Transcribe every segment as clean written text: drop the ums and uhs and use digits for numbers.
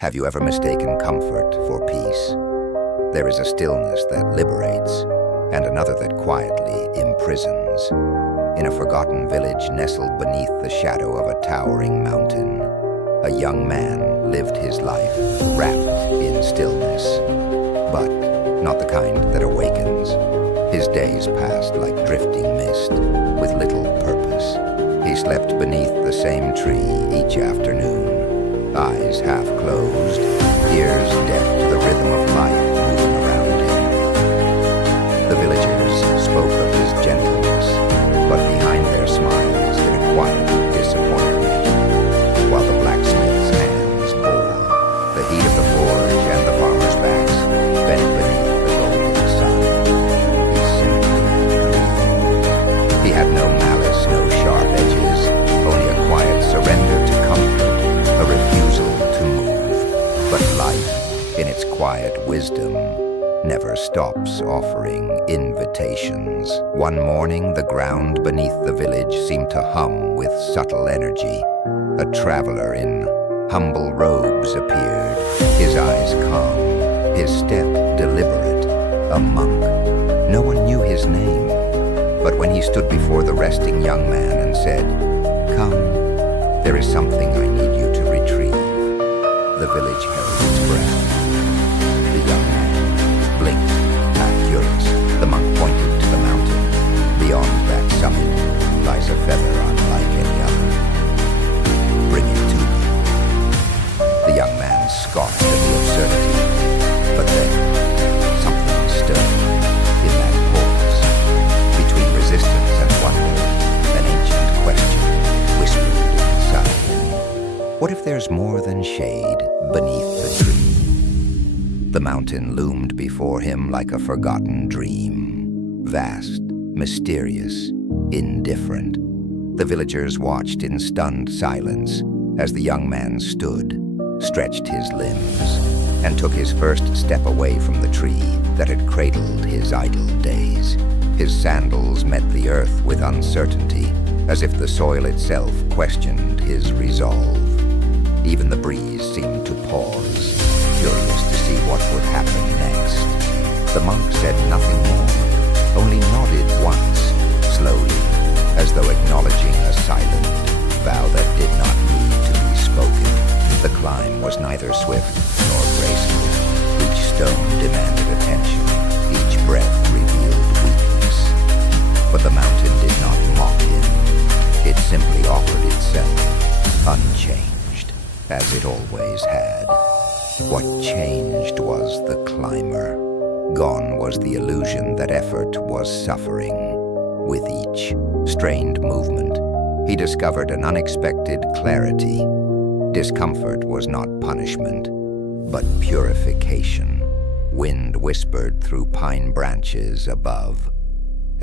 Have you ever mistaken comfort for peace? There is a stillness that liberates, and another that quietly imprisons. In a forgotten village nestled beneath the shadow of a towering mountain, a young man lived his life wrapped in stillness, but not the kind that awakens. His days passed like drifting mist, with little purpose. He slept beneath the same tree each afternoon, eyes half closed, ears deaf to the rhythm of life moving around him. The villagers spoke of his gentleness, but behind their smiles hid a quiet disappointment, while the blacksmith's hands bore the heat of the forge and the farmer's backs bent beneath the golden sun. He simply dreamed. He had no malice, no sharp edges, only a quiet surrender to comfort, a refusal to move. But life, in its quiet wisdom, never stops offering invitations. One morning, the ground beneath the village seemed to hum with subtle energy. A traveler in humble robes appeared, his eyes calm, his step deliberate, a monk. No one knew his name, but when he stood before the resting young man and said, "Come, there is something I need you to retrieve," the village held its breath. The young man blinked, half curious. The monk pointed to the mountain. Beyond that summit lies a feather unlike any other. Bring it to me. The young man scoffed at the absurdity, but then something stirred in that pause. Between resistance and wonder, an ancient question whispered inside him. What if there's more than shade beneath the tree? The mountain loomed before him like a forgotten dream, vast, mysterious, indifferent. The villagers watched in stunned silence as the young man stood, stretched his limbs, and took his first step away from the tree that had cradled his idle days. His sandals met the earth with uncertainty, as if the soil itself questioned his resolve. Even the breeze seemed to pause, curious to see what would happen next. The monk said nothing more, only nodded once, slowly, as though acknowledging a silent vow that did not need to be spoken. The climb was neither swift nor graceful. Each stone demanded attention, each breath revealed weakness. But the mountain did not mock him. It simply offered itself, unchanged, as it always had. What changed was the climber. Gone was the illusion that effort was suffering. With each strained movement, he discovered an unexpected clarity. Discomfort was not punishment, but purification. Wind whispered through pine branches above,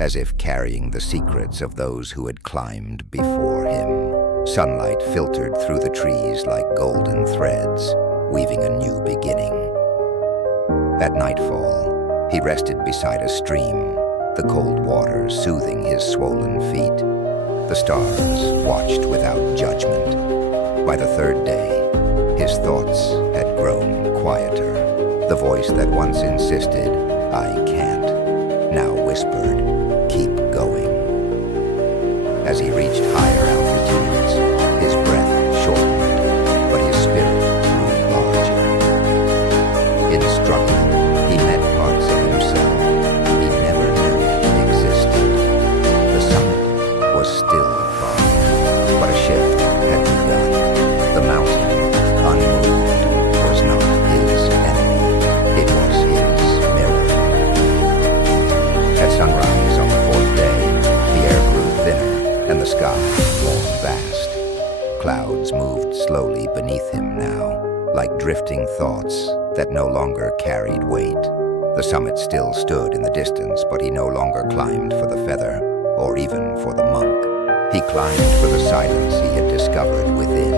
as if carrying the secrets of those who had climbed before him. Sunlight filtered through the trees like golden threads, weaving a new beginning. At nightfall, he rested beside a stream, the cold water soothing his swollen feet. The stars watched without judgment. By the third day, his thoughts had grown quieter. The voice that once insisted, "I can't," now whispered, "Keep going." As he reached higher altitudes, his breath shortened, but his spirit grew larger. In struggle, he met parts of himself he never knew existed. The summit was still far, but a shift had begun. The mountain, unmoved, was not his enemy. It was his mirror. At sunrise on the fourth day, the air grew thinner and the sky more vast. Clouds moved slowly beneath him now, like drifting thoughts that no longer carried weight. The summit still stood in the distance, but he no longer climbed for the feather, or even for the monk. He climbed for the silence he had discovered within.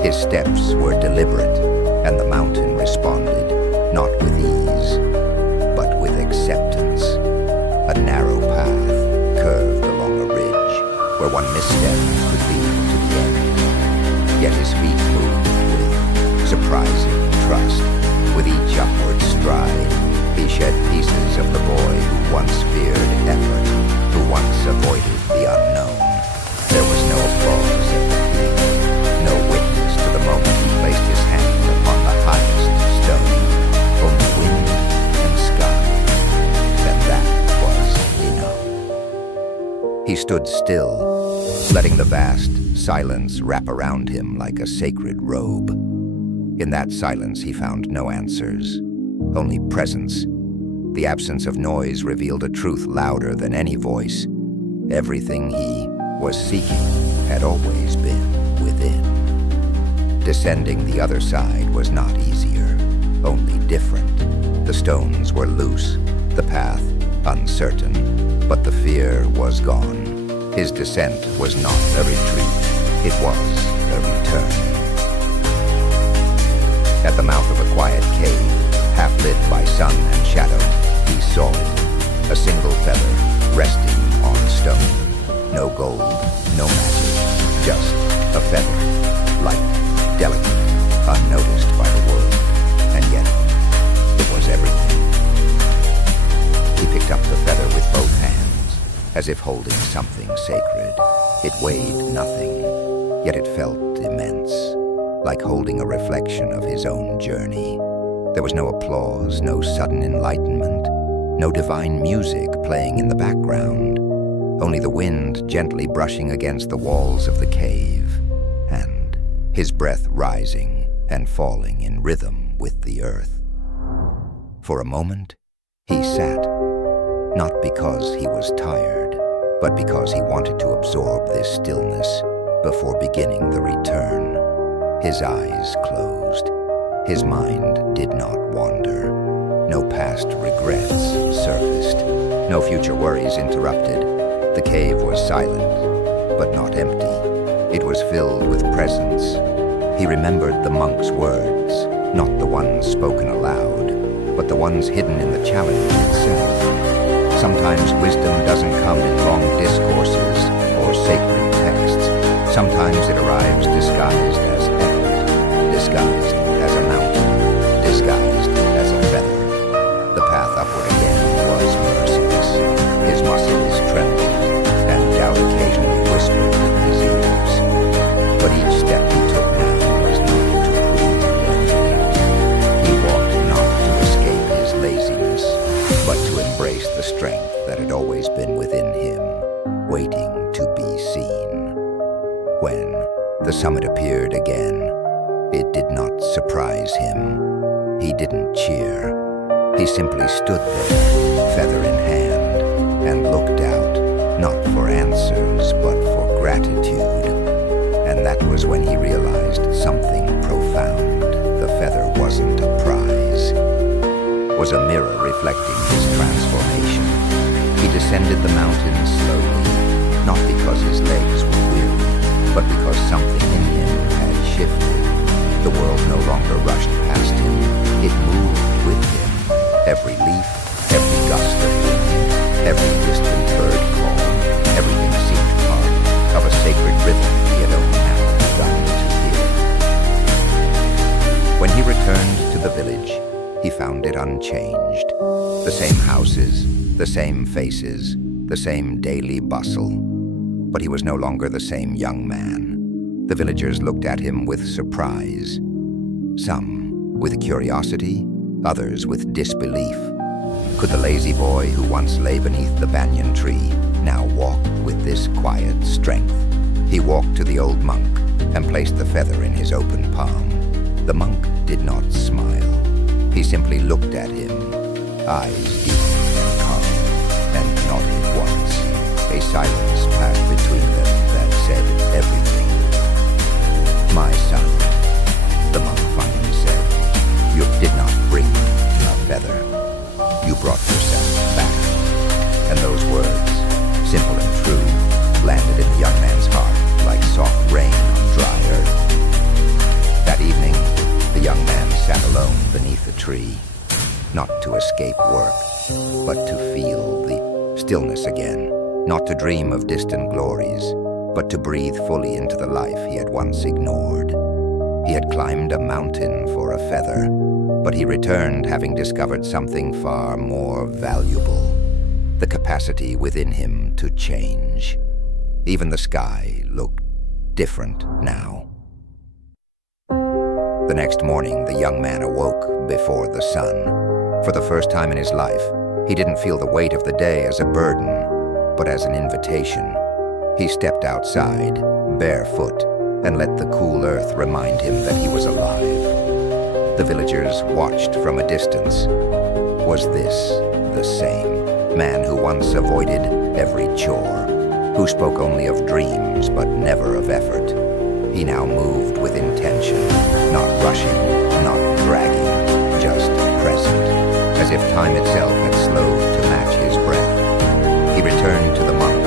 His steps were deliberate, and the mountain responded, not with ease, but with acceptance. A narrow path curved along a ridge, where one misstep could lead to the end. Yet his feet moved with surprising trust. With each upward stride, he shed pieces of the boy who once feared effort, who once avoided the unknown. There was no applause at the peak, no witness to the moment he placed his hand upon the highest stone. Only wind and sky, and that was enough. He stood still, letting the vast silence wrap around him like a sacred robe. In that silence he found no answers, only presence. The absence of noise revealed a truth louder than any voice. Everything he was seeking had always been within. Descending the other side was not easier, only different. The stones were loose, the path uncertain, but the fear was gone. His descent was not a retreat, it was a return. At the mouth of a quiet cave, half lit by sun and shadow, he saw it, a single feather resting on stone. No gold, no magic, just a feather, light, delicate, unnoticed by the world, and yet it was everything. He picked up the feather with both hands, as if holding something sacred. It weighed nothing, yet it felt immense, like holding a reflection of his own journey. There was no applause, no sudden enlightenment, no divine music playing in the background, only the wind gently brushing against the walls of the cave, and his breath rising and falling in rhythm with the earth. For a moment, he sat, not because he was tired, but because he wanted to absorb this stillness before beginning the return. His eyes closed. His mind did not wander. No past regrets surfaced. No future worries interrupted. The cave was silent, but not empty. It was filled with presence. He remembered the monk's words, not the ones spoken aloud, but the ones hidden in the challenge itself. Sometimes wisdom doesn't come in long discourses or sacred texts. Sometimes it arrives disguised as effort, disguised as a mountain, disguised as a feather. The path upward again was merciless. His muscles trembled, and doubt occasionally whispered in his ears. But each step he took now was not to prove anything. He walked not to escape his laziness, but to embrace the strength that had always been within him, waiting to be seen. When the summit appeared again, it did not surprise him. He didn't cheer. He simply stood there, feather in hand, and looked out, not for answers, but for gratitude. And that was when he realized something profound. The feather wasn't a prize. It was a mirror reflecting his transformation. He descended the mountain slowly, not because his legs were weary, but because something in him had shifted. The world no longer rushed past him. It moved with him. Every leaf, every gust of wind, every distant bird call, everything seemed part of a sacred rhythm he had only now begun to hear. When he returned to the village, he found it unchanged. The same houses, the same faces, the same daily bustle. But he was no longer the same young man. The villagers looked at him with surprise. Some with curiosity, others with disbelief. Could the lazy boy who once lay beneath the banyan tree now walk with this quiet strength? He walked to the old monk and placed the feather in his open palm. The monk did not smile. He simply looked at him, eyes deep and calm, and nodded once. A silence passed between them that said everything. "My son," the monk finally said, "you did not bring a feather. You brought yourself back." And those words, simple and true, landed in the young man's heart like soft rain on dry earth. That evening, the young man sat alone beneath a tree, not to escape work, but to feel the stillness again, not to dream of distant glories, but to breathe fully into the life he had once ignored. He had climbed a mountain for a feather, but he returned having discovered something far more valuable: the capacity within him to change. Even the sky looked different now. The next morning, the young man awoke before the sun. For the first time in his life, he didn't feel the weight of the day as a burden, but as an invitation. He stepped outside, barefoot, and let the cool earth remind him that he was alive. The villagers watched from a distance. Was this the same man who once avoided every chore, who spoke only of dreams but never of effort? He now moved with intention, not rushing, not dragging, just present, as if time itself had slowed to match his breath. He returned to the monk,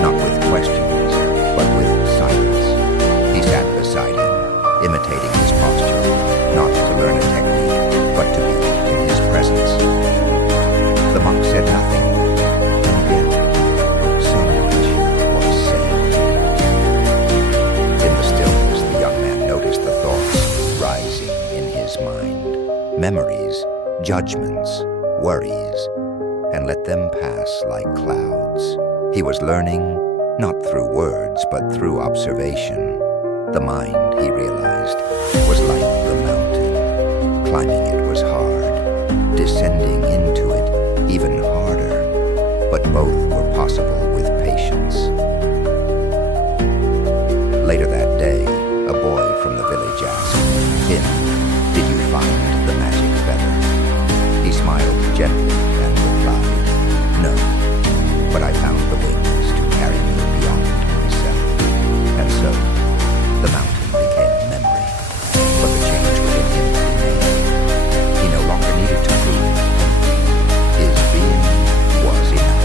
not with questions, but with silence. He sat beside him, imitating his posture, not to learn a technique, but to be in his presence. The monk said nothing, and yet so much was said. In the stillness, the young man noticed the thoughts rising in his mind. Memories, judgments, worries, and let them pass like clouds. He was learning, not through words, but through observation. The mind, he realized, was like the mountain. Climbing it was hard, descending into it even harder, but both were possible with patience. Later that day, a boy from the village asked him, "Did you find the magic feather?" He smiled gently and replied, "No, but I found the wings to carry me beyond myself." And so, the mountain became a memory, but the change within him remained. He no longer needed to prove. His being was enough.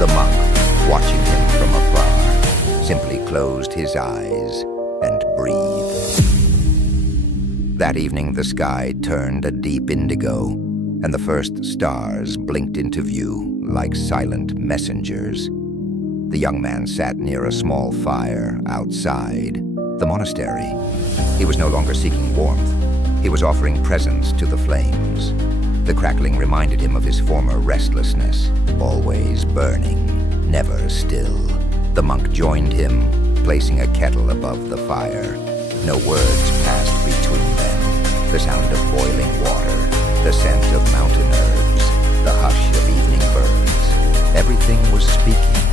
The monk, watching him from afar, simply closed his eyes and breathed. That evening, the sky turned a deep indigo, and the first stars blinked into view like silent messengers. The young man sat near a small fire outside the monastery. He was no longer seeking warmth. He was offering presents to the flames. The crackling reminded him of his former restlessness, always burning, never still. The monk joined him, placing a kettle above the fire. No words passed between them. The sound of boiling water, the scent of mountain herbs, the hush of evening birds. Everything was speaking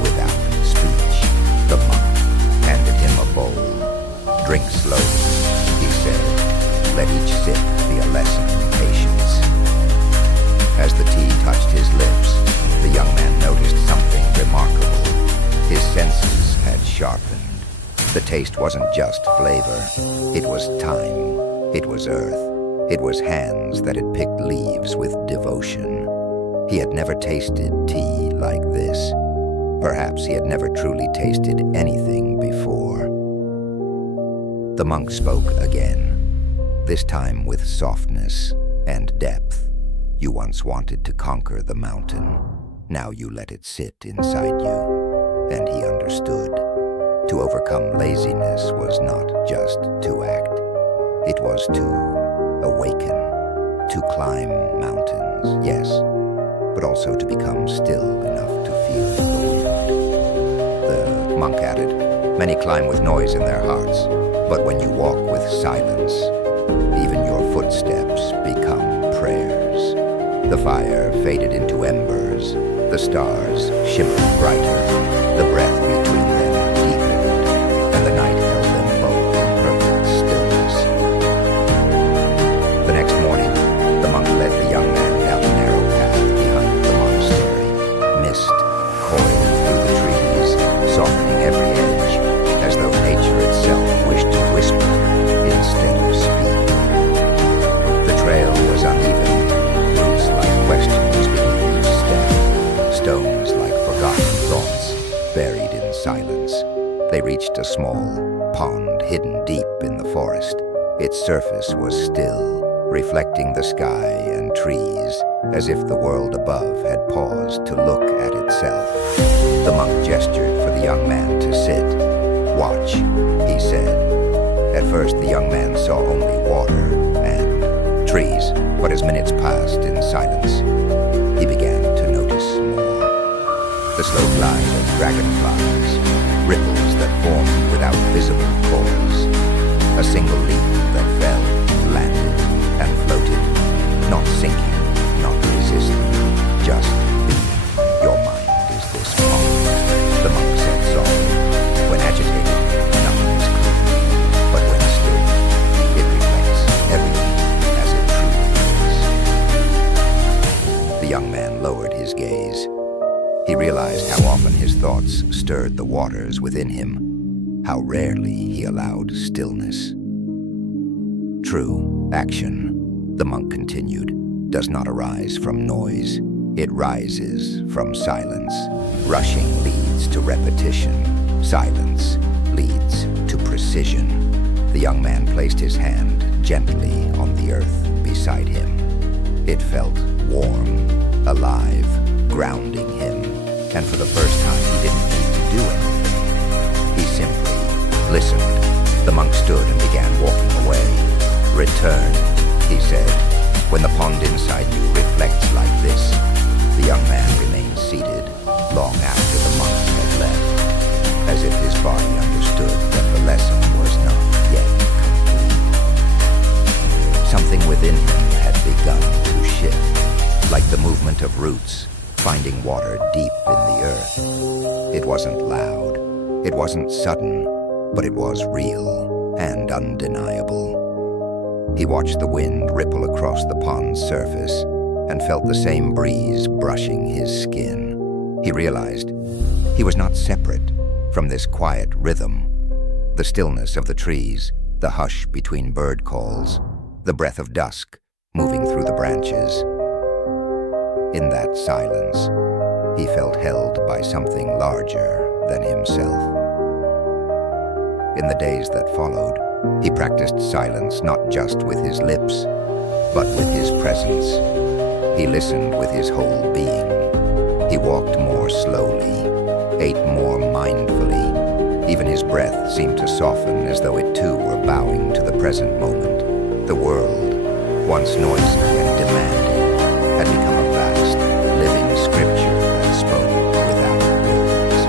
without speech. The monk handed him a bowl. "Drink slowly," he said. "Let each sip be a lesson in patience." As the tea touched his lips, the young man noticed something remarkable. His senses had sharpened. The taste wasn't just flavor. It was time. It was earth. It was hands that had picked leaves with devotion. He had never tasted tea like this. Perhaps he had never truly tasted anything before. The monk spoke again, this time with softness and depth. "You once wanted to conquer the mountain. Now you let it sit inside you." And he understood. To overcome laziness was not just to act. It was to awaken, to climb mountains, yes, but also to become still enough to feel the wind. The monk added, "Many climb with noise in their hearts, but when you walk with silence, even your footsteps become prayers." The fire faded into embers, the stars shimmered brighter, the breath between them deepened, and the night held them both in perfect stillness. The next morning, the monk led the young man down a narrow path behind the monastery. Mist coiled through the trees, softening every edge, as though nature itself wished to whisper instead of speak. The trail was uneven, roots like questions beneath each step, stones like forgotten thoughts buried in silence. They reached a small pond hidden deep in the forest. Its surface was still, reflecting the sky and trees, as if the world above had paused to look at itself. The monk gestured for the young man to sit. "Watch," he said, At first, the young man saw only water and trees, but as minutes passed in silence, he began to notice more. The slow glide of dragonflies, ripples that formed without visible cause, a single leaf that fell, landed, and floated, not sinking, not resisting, just being. Your mind is this pond, the monk said softly. When agitated, nothing is clear, but when still, it reflects everything as it truly is. The young man lowered his gaze. He realized how often his thoughts stirred the waters within him, how rarely he allowed stillness. True action, the monk continued, does not arise from noise. It rises from silence. Rushing leads to repetition. Silence leads to precision. The young man placed his hand gently on the earth beside him. It felt warm, alive, grounding him. And for the first time, he didn't need to do anything. He simply listened. The monk stood and began walking away. Return, he said. When the pond inside you reflects like this, the young man remained seated long after the monk had left, as if his body understood that the lesson was not yet complete. Something within him had begun to shift, like the movement of roots finding water deep in the earth. It wasn't loud, it wasn't sudden, but it was real and undeniable. He watched the wind ripple across the pond's surface and felt the same breeze brushing his skin. He realized he was not separate from this quiet rhythm. The stillness of the trees, the hush between bird calls, the breath of dusk moving through the branches. In that silence, he felt held by something larger than himself. In the days that followed, he practiced silence not just with his lips, but with his presence. He listened with his whole being. He walked more slowly, ate more mindfully. Even his breath seemed to soften as though it too were bowing to the present moment. The world, once noisy and demanding, had become a vast, living scripture that spoke without words.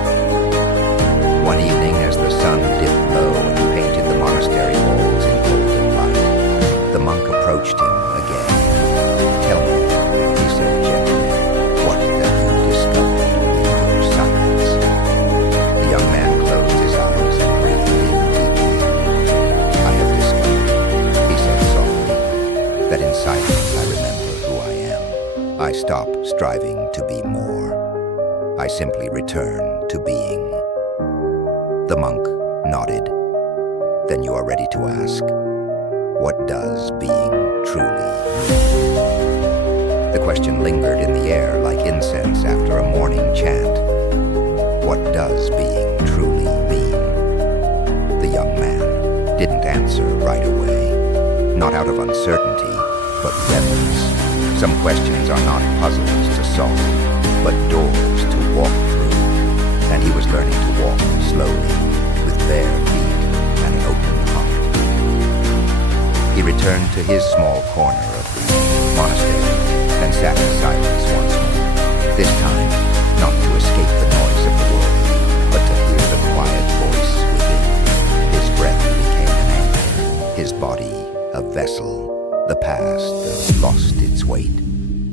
One evening, as the sun dipped low and painted the monastery walls in golden light, the monk approached him again. "Tell me," he said gently, "what have you discovered in your silence?" The young man closed his eyes and breathed in deeply. "I have discovered," he said softly, "that in silence I remember who I am. I stop striving to be more. I simply return to being." The monk nodded. "Then you are ready to ask, what does being truly mean?" The question lingered in the air like incense after a morning chant. What does being truly mean? The young man didn't answer right away, not out of uncertainty, but reverence. Some questions are not puzzles to solve, but doors to walk through. And he was learning to walk slowly, with bare feet and an open heart. He returned to his small corner of the monastery and sat in silence once more, this time not to escape the noise of the world, but to hear the quiet voice within. His breath became an anchor, his body a vessel. The past lost its weight.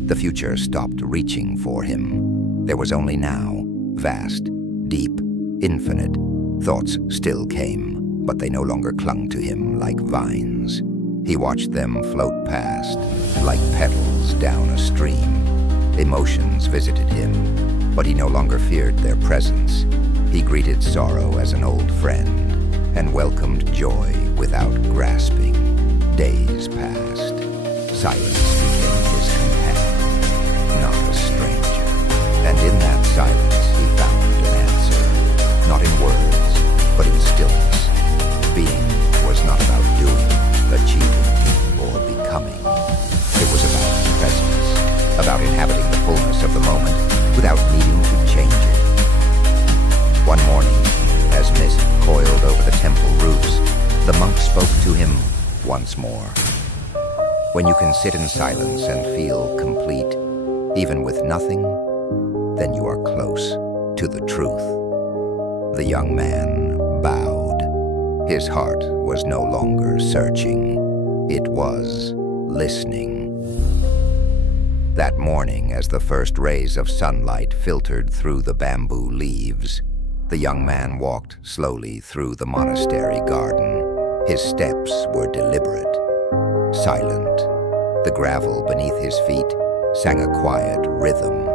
The future stopped reaching for him. There was only now, vast, deep, infinite. Thoughts still came, but they no longer clung to him like vines. He watched them float past, like petals down a stream. Emotions visited him, but he no longer feared their presence. He greeted sorrow as an old friend and welcomed joy without grasping. Days passed. Silence became his companion, not a stranger. And in that silence he found an answer, not in words, but in stillness. Being was not about doing, achieving, or becoming. It was about presence, about inhabiting the fullness of the moment without needing to change it. One morning, as mist coiled over the temple roofs, the monk spoke When you can sit in silence and feel complete, even with nothing, then you are close to the truth. The young man bowed. His heart was no longer searching. It was listening. That morning, as the first rays of sunlight filtered through the bamboo leaves, the young man walked slowly through the monastery garden. His steps were deliberate, silent. The gravel beneath his feet sang a quiet rhythm,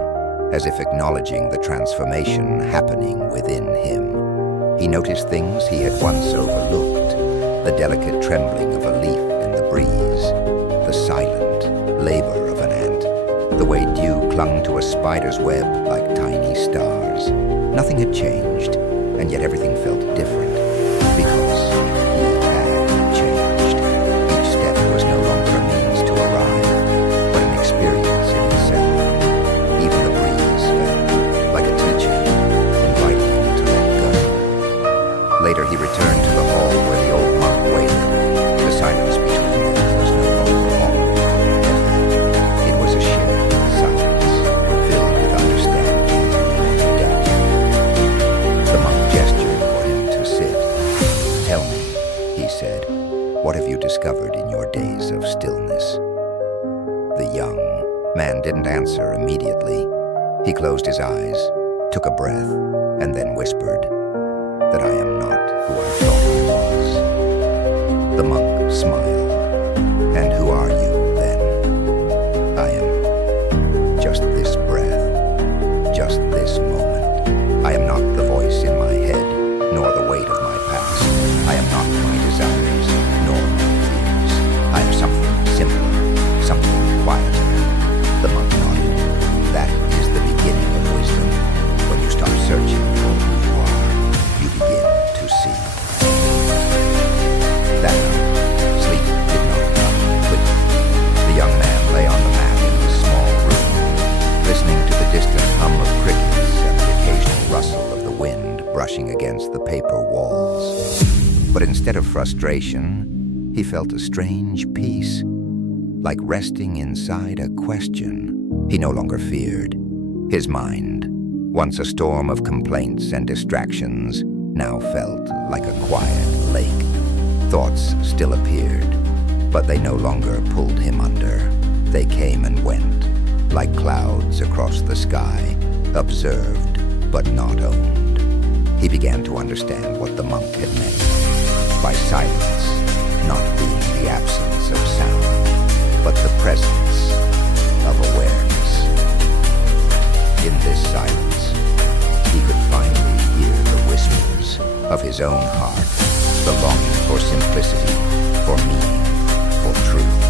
as if acknowledging the transformation happening within him. He noticed things he had once overlooked, the delicate trembling of a leaf in the breeze, the silent labor of an ant, the way dew clung to a spider's web like tiny stars. Nothing had changed, and yet everything felt different, because he had changed. Each step was no longer a means to arrive, but an experience in itself. Even the breeze felt like a teacher, inviting him to let go. Later he returned to the hall where the old monk waited. The silence between them was no longer awkward and heavy. It was a shared silence, filled with understanding and depth. The monk gestured for him to sit. "Tell me," he said, "what have you discovered in your days of stillness?" The young man didn't answer immediately. He closed his eyes, took a breath, and then whispered, "That I am not who I thought I was." The monk smiled. "And who are you, then?" "I am just this breath, just this moment. I am not the voice in my head, nor the weight of my past. I am not my desires, nor my fears. I am something simpler, something quieter." The monk nodded. "That is the beginning of wisdom. When you stop searching for who you are, you begin to see." That night, sleep did not come quickly. The young man lay on the mat in his small room, listening to the distant hum of crickets and the occasional rustle of the wind brushing against the paper walls. But instead of frustration, he felt a strange peace, like resting inside a question he no longer feared. His mind, once a storm of complaints and distractions, now felt like a quiet lake. Thoughts still appeared, but they no longer pulled him under. They came and went, like clouds across the sky, observed but not owned. He began to understand what the monk had meant by silence not being the absence of sound, but the presence of awareness. In this silence, he could finally hear the whispers of his own heart, the longing for simplicity, for meaning, for truth.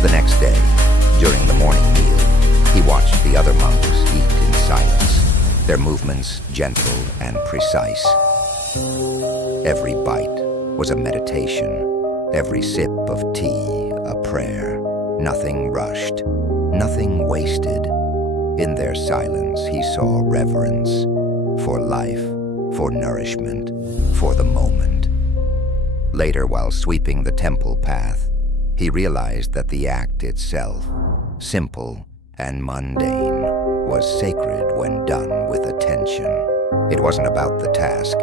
The next day, during the morning meal, he watched the other monks eat in silence, their movements gentle and precise. Every bite was a meditation, every sip of tea a prayer. Nothing rushed, nothing wasted. In their silence, he saw reverence for life, for nourishment, for the moment. Later, while sweeping the temple path, he realized that the act itself, simple and mundane, was sacred when done with attention. It wasn't about the task,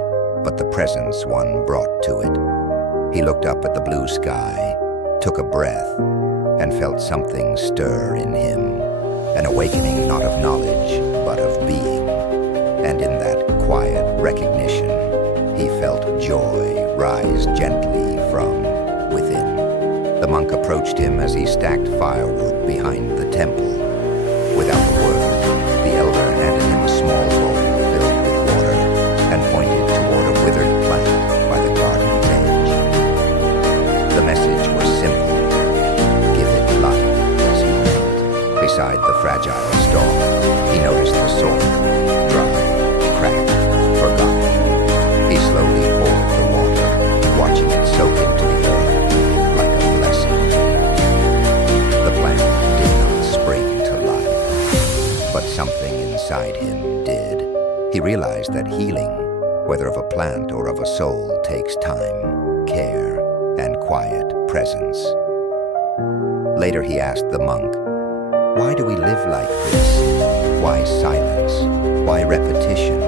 but the presence one brought to it. He looked up at the blue sky, took a breath, and felt something stir in him, an awakening not of knowledge, but of being. And in that quiet recognition, he felt joy rise gently from within. The monk approached him as he stacked firewood behind the temple. Without a word, the elder handed him a small bowl filled with water and pointed toward a withered plant by the garden's edge. The message was simple. Give it life as he knelt. Beside the fragile stalk, he noticed the soil, dry, cracked, forgotten. He slowly poured the water, watching it soak into the earth like a blessing. The plant did not spring to life, but something inside him did. He realized that healing, whether of a plant or of a soul, takes time, care, and quiet presence. Later he asked the monk, "Why do we live like this? Why silence? Why repetition?"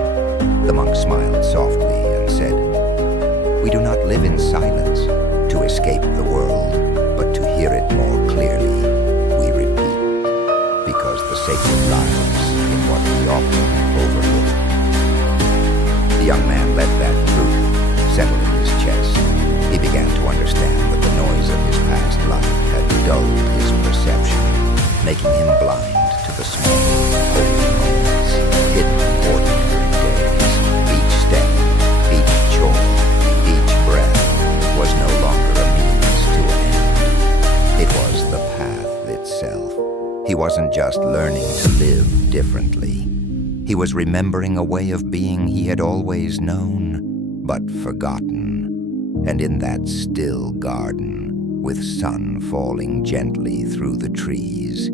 The monk smiled softly and said, "We do not live in silence to escape the world, but to hear it more clearly. We repeat, because the sacred lies in what we often overlook." The young man let that truth settle in his chest. He began to understand that the noise of his past life had dulled his perception, making him blind to the small, holy moments, hidden ordinary days. Each step, each chore, each breath was no longer a means to an end. It was the path itself. He wasn't just learning to live differently. He was remembering a way of being he had always known, but forgotten. And in that still garden, with sun falling gently through the trees,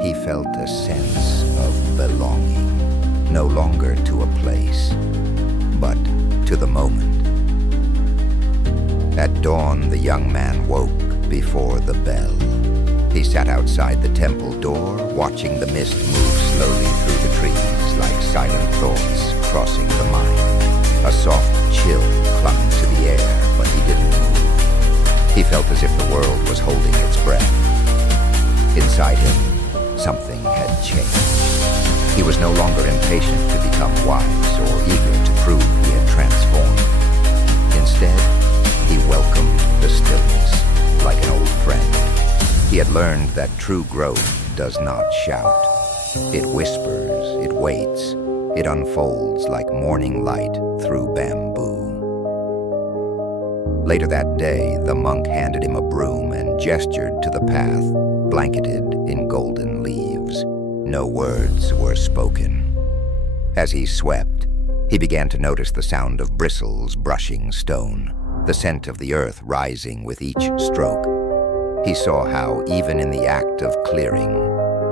he felt a sense of belonging, no longer to a place, but to the moment. At dawn, the young man woke before the bell. He sat outside the temple door, watching the mist move slowly through the trees like silent thoughts crossing the mind. A soft chill clung to the air, but he didn't move. He felt as if the world was holding its breath. Inside him, something had changed. He was no longer impatient to become wise or eager to prove he had transformed. Instead, he welcomed the stillness like an old friend. He had learned that true growth does not shout. It whispers, it waits, it unfolds like morning light through bamboo. Later that day, the monk handed him a broom and gestured to the path, blanketed in golden leaves. No words were spoken. As he swept, he began to notice the sound of bristles brushing stone, the scent of the earth rising with each stroke. He saw how, even in the act of clearing,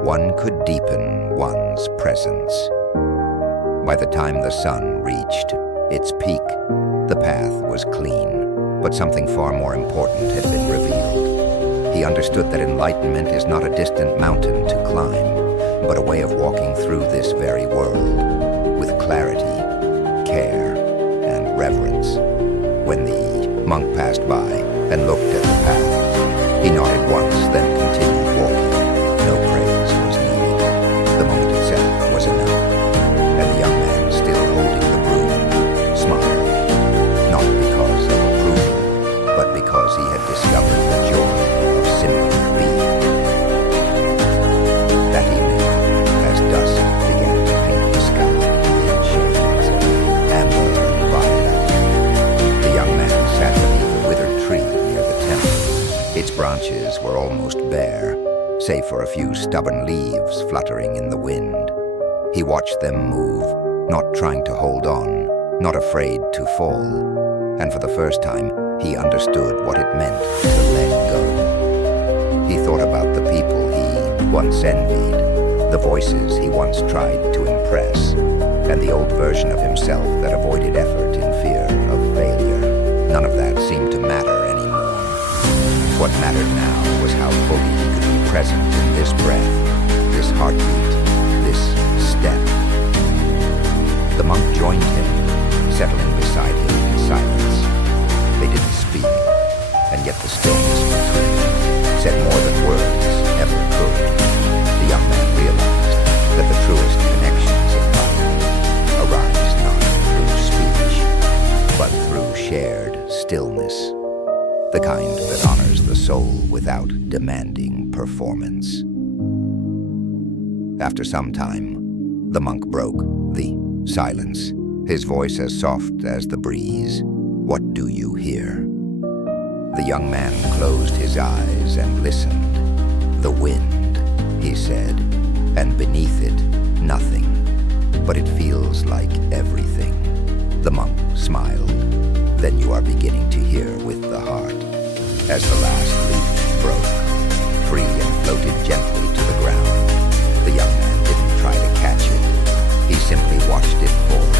one could deepen one's presence. By the time the sun reached its peak, the path was clean, but something far more important had been revealed. He understood that enlightenment is not a distant mountain to climb, but a way of walking through this very world with clarity, care, and reverence. When the monk passed by and looked at the path, he nodded once, then continued walking. No praise was needed. The moment itself was enough. And the young man, still holding the broom, smiled, not because of approval, but because he had discovered the joy of simply being. That evening, as dusk began to paint the sky in shades of amber and violet, the young man sat beneath a withered tree near the temple. Its branches were almost bare, save for a few stubborn leaves fluttering in the wind. He watched them move, not trying to hold on, not afraid to fall. And for the first time, he understood what it meant to let go. He thought about the people he once envied, the voices he once tried to impress, and the old version of himself that avoided effort in fear of failure. None of that seemed to matter anymore. What mattered now was how fully he could be present in this breath, this heartbeat, this step. The monk joined him, settling beside him in silence. They didn't speak, and yet the stillness between them said more than words ever could. The young man realized that the truest connections in life arise not through speech, but through shared stillness, the kind that honors the soul without demanding performance. After some time, the monk broke the silence, his voice as soft as the breeze. "What do you hear?" The young man closed his eyes and listened. "The wind," he said, "and beneath it, nothing, but it feels like everything." The monk smiled. "Then you are beginning to hear with the heart." As the last leaf broke, free and floated gently to the ground, the young man didn't try to catch it. He simply watched it fall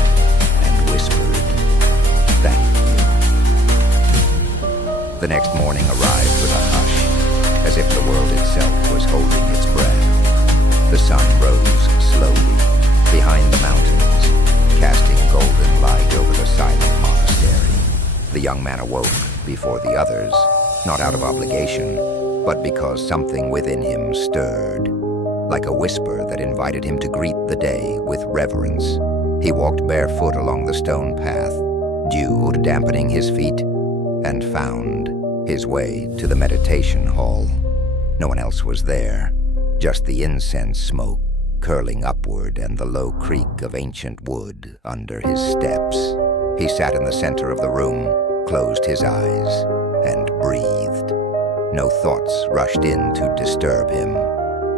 and whispered, "Thank you." The next morning arrived with a hush, as if the young man awoke before the others, not out of obligation, but because something within him stirred, like a whisper that invited him to greet the day with reverence. He walked barefoot along the stone path, dew dampening his feet, and found his way to the meditation hall. No one else was there, just the incense smoke curling upward and the low creak of ancient wood under his steps. He sat in the center of the room, closed his eyes, and breathed. No thoughts rushed in to disturb him.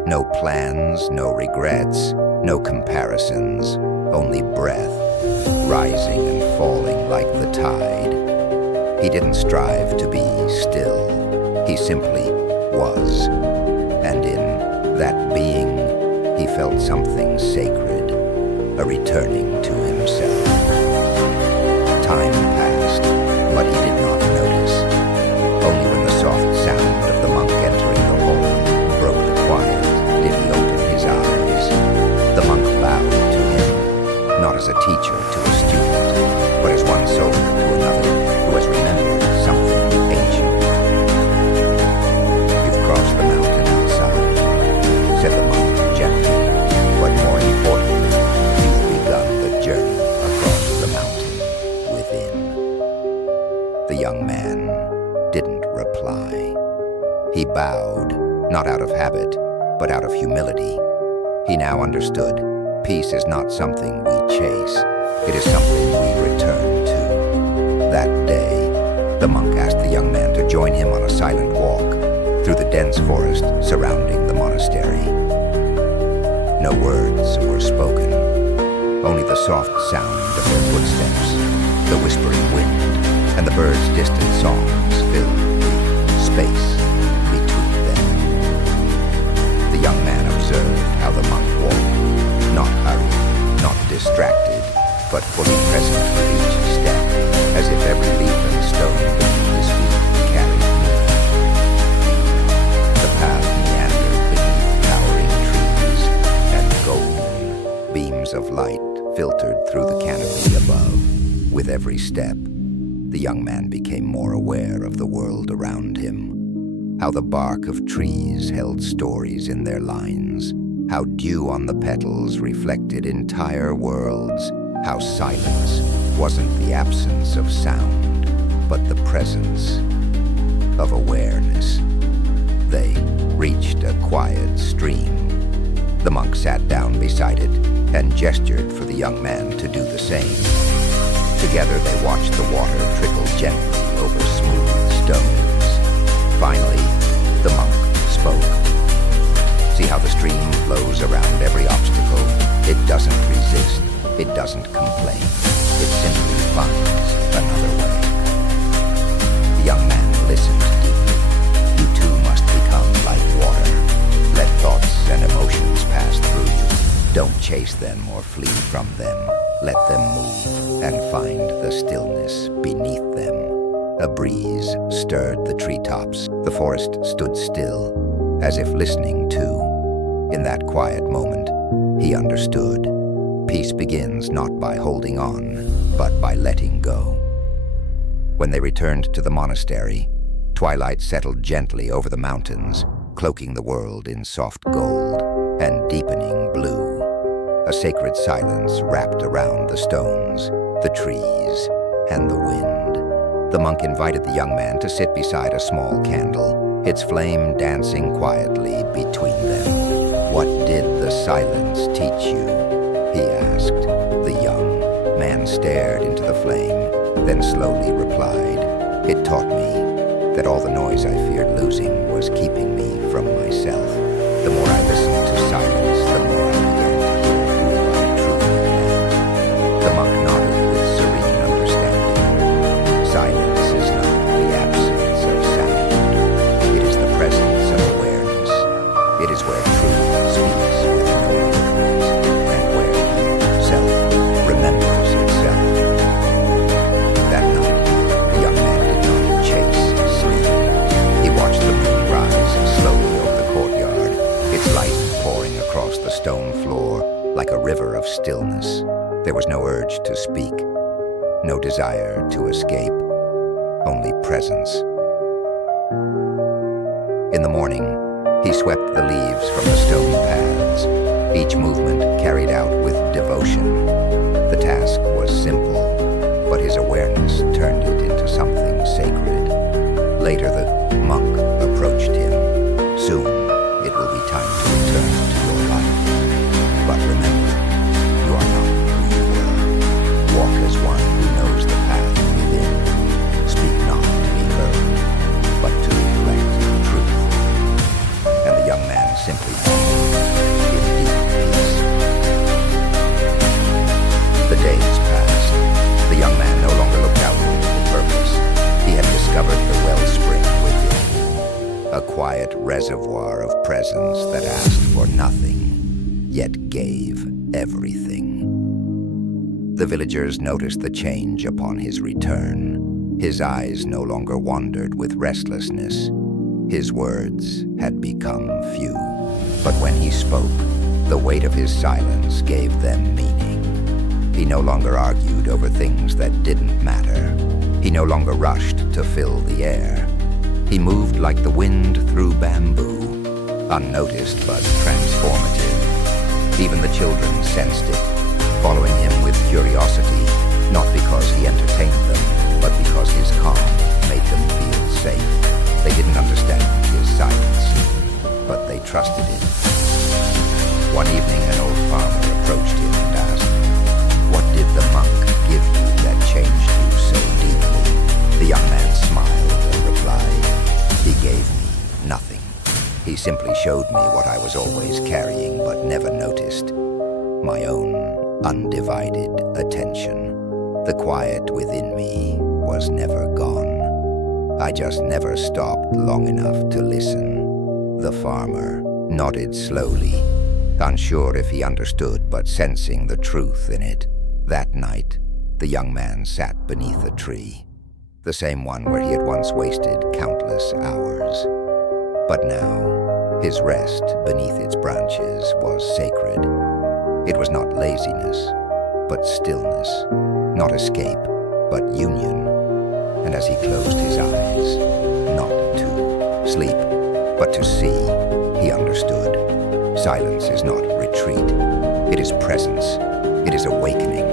No plans, no regrets, no comparisons, only breath, rising and falling like the tide. He didn't strive to be still. He simply was. And in that being, he felt something sacred, a returning to himself. Time passed, but he did not notice. Only when the soft sound of the monk entering the hall broke the quiet did he open his eyes. The monk bowed to him, not as a teacher to a student, but as one soul to another who has remembered something ancient. "You've crossed the mountain outside," said the monk gently, "but more importantly, you've begun the journey across the mountain within." The young man didn't reply. He bowed, not out of habit, but out of humility. He now understood. Peace is not something we chase. It is something we return to. That day, the monk asked the young man to join him on a silent walk through the dense forest surrounding the monastery. No words were spoken, only the soft sound of their footsteps, the whispering wind, and the birds' distant songs filled the space between them. The young man observed how the monk walked, not hurried, not distracted, but fully present with each step, as if every leaf and stone beneath his feet carried meaning. The path meandered beneath towering trees, and golden beams of light filtered through the canopy above. With every step, the young man became more aware of the world around him. How the bark of trees held stories in their lines, how dew on the petals reflected entire worlds, how silence wasn't the absence of sound, but the presence of awareness. They reached a quiet stream. The monk sat down beside it and gestured for the young man to do the same. Together they watched the water trickle gently over smooth stones. Finally, the monk spoke. "See how the stream flows around every obstacle? It doesn't resist, it doesn't complain, it simply finds another way." The young man listened deeply. "You too must become like water. Let thoughts and emotions pass through you. Don't chase them or flee from them. Let them move and find the stillness beneath them." A breeze stirred the treetops. The forest stood still, as if listening too. In that quiet moment, he understood. Peace begins not by holding on, but by letting go. When they returned to the monastery, twilight settled gently over the mountains, cloaking the world in soft gold and deepening blue. A sacred silence wrapped around the stones, the trees, and the wind. The monk invited the young man to sit beside a small candle, its flame dancing quietly between them. "What did the silence teach you?" he asked. The young man stared into the flame, then slowly replied, "It taught me that all the noise I feared losing was keeping me from myself. The more I listened to silence, the more I began to hear who I truly am." The monk nodded with serene understanding. Silence is not the absence of sound. It is the presence of awareness. It is where truth speaks with no words, and where self remembers itself. That night, the young man did not chase sleep. He watched the moon rise slowly over the courtyard, its light pouring across the stone floor like a river of stillness. There was no urge to speak, no desire to escape, only presence. In the morning, he swept the leaves from the stone paths, each movement carried out with devotion. The task was simple, but his awareness turned it into something sacred. Later, the monk approached him. Soon, it will be time to return to your life. But remember, you are not who you were. Walk as one who knows the path within. Speak not to be heard, but to reflect truth. And the young man simply nodded in deep peace. The days passed. The young man no longer looked outward for purpose. He had discovered the wellspring within, a quiet reservoir of presence that asked for nothing, yet gave everything. The villagers noticed the change upon his return. His eyes no longer wandered with restlessness. His words had become few. But when he spoke, the weight of his silence gave them meaning. He no longer argued over things that didn't matter. He no longer rushed to fill the air. He moved like the wind through bamboo, unnoticed but transformative. Even the children sensed it, following him with curiosity, not because he entertained them, but because his calm made them feel safe. They didn't understand his silence, but they trusted it. One evening, an old farmer approached him and asked, "What did the monk give you that changed you so deeply?" The young man smiled and replied, "He gave me nothing. He simply showed me what I was always carrying but never noticed. My own undivided attention. The quiet within me was never gone. I just never stopped long enough to listen." The farmer nodded slowly, unsure if he understood but sensing the truth in it. That night, the young man sat beneath a tree, the same one where he had once wasted countless hours. But now, his rest beneath its branches was sacred. It was not laziness, but stillness, not escape, but union. And as he closed his eyes, not to sleep, but to see, he understood. Silence is not retreat. It is presence. It is awakening.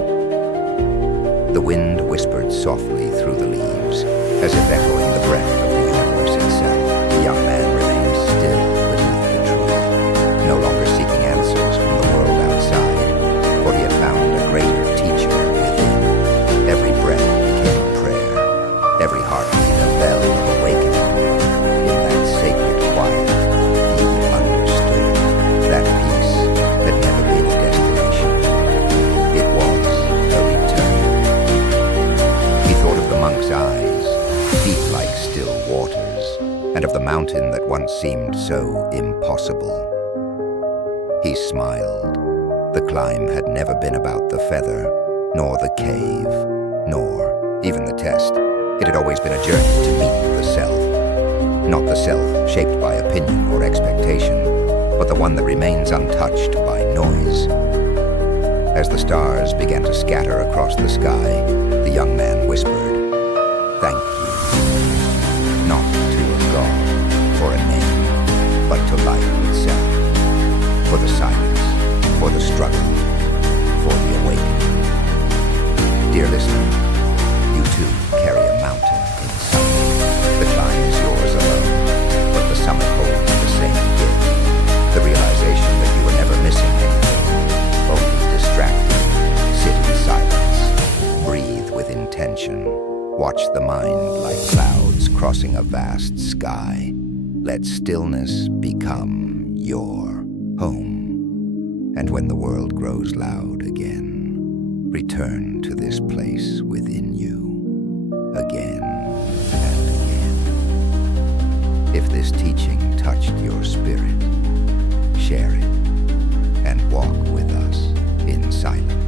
The wind whispered softly through the leaves, as if echoing the breath of the universe itself. The young man remained still beneath the tree, no longer seeking answers from the world outside, for he had found a greater teacher within. Every breath became a prayer, every heartbeat a bell of awakening. In that sacred quiet, he understood that peace had never been a destination. It was a return. He thought of the monk's eyes, deep like still waters, and of the mountain that once seemed so impossible. He smiled. The climb had never been about the feather, nor the cave, nor even the test. It had always been a journey to meet the self. Not the self shaped by opinion or expectation, but the one that remains untouched by noise. As the stars began to scatter across the sky, the young man whispered, "Thank you, not to a god or a name, but to life itself, for the silence, for the struggle, for the awakening." Dear listener, you too carry a mountain inside. The climb is yours alone, but the summit holds the same gift. The realization that you were never missing anything, only distracted. Sit in silence, breathe with intention. Watch the mind like clouds crossing a vast sky. Let stillness become your home. And when the world grows loud again, return to this place within you, again and again. If this teaching touched your spirit, share it and walk with us in silence.